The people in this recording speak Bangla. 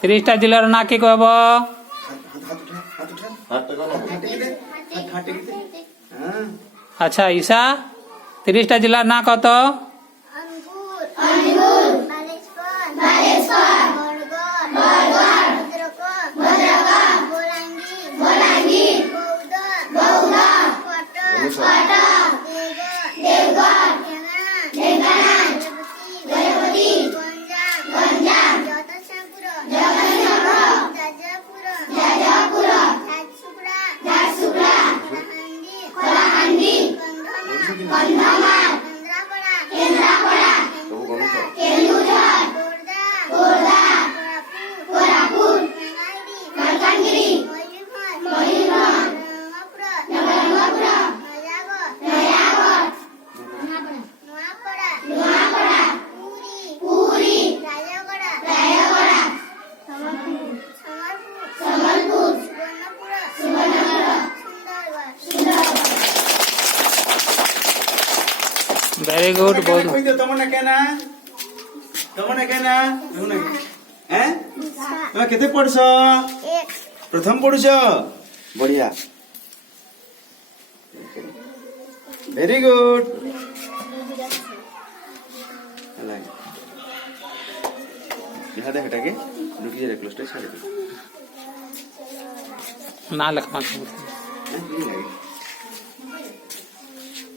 30টা জেলার না কি কব? আচ্ছা ঈশা, 30টা জেলার না কত? Very good. তোমরা কেনা হ্যাঁ তুমি কেতে পড়ছ? প্রথম পড়ুছ? বঢ়িয়া, ভেরি গুড। দেখা দেখ এটাকে ঢুকিয়ে দেখ, ক্লোজটা ছাড়ে না লেখা। দিই।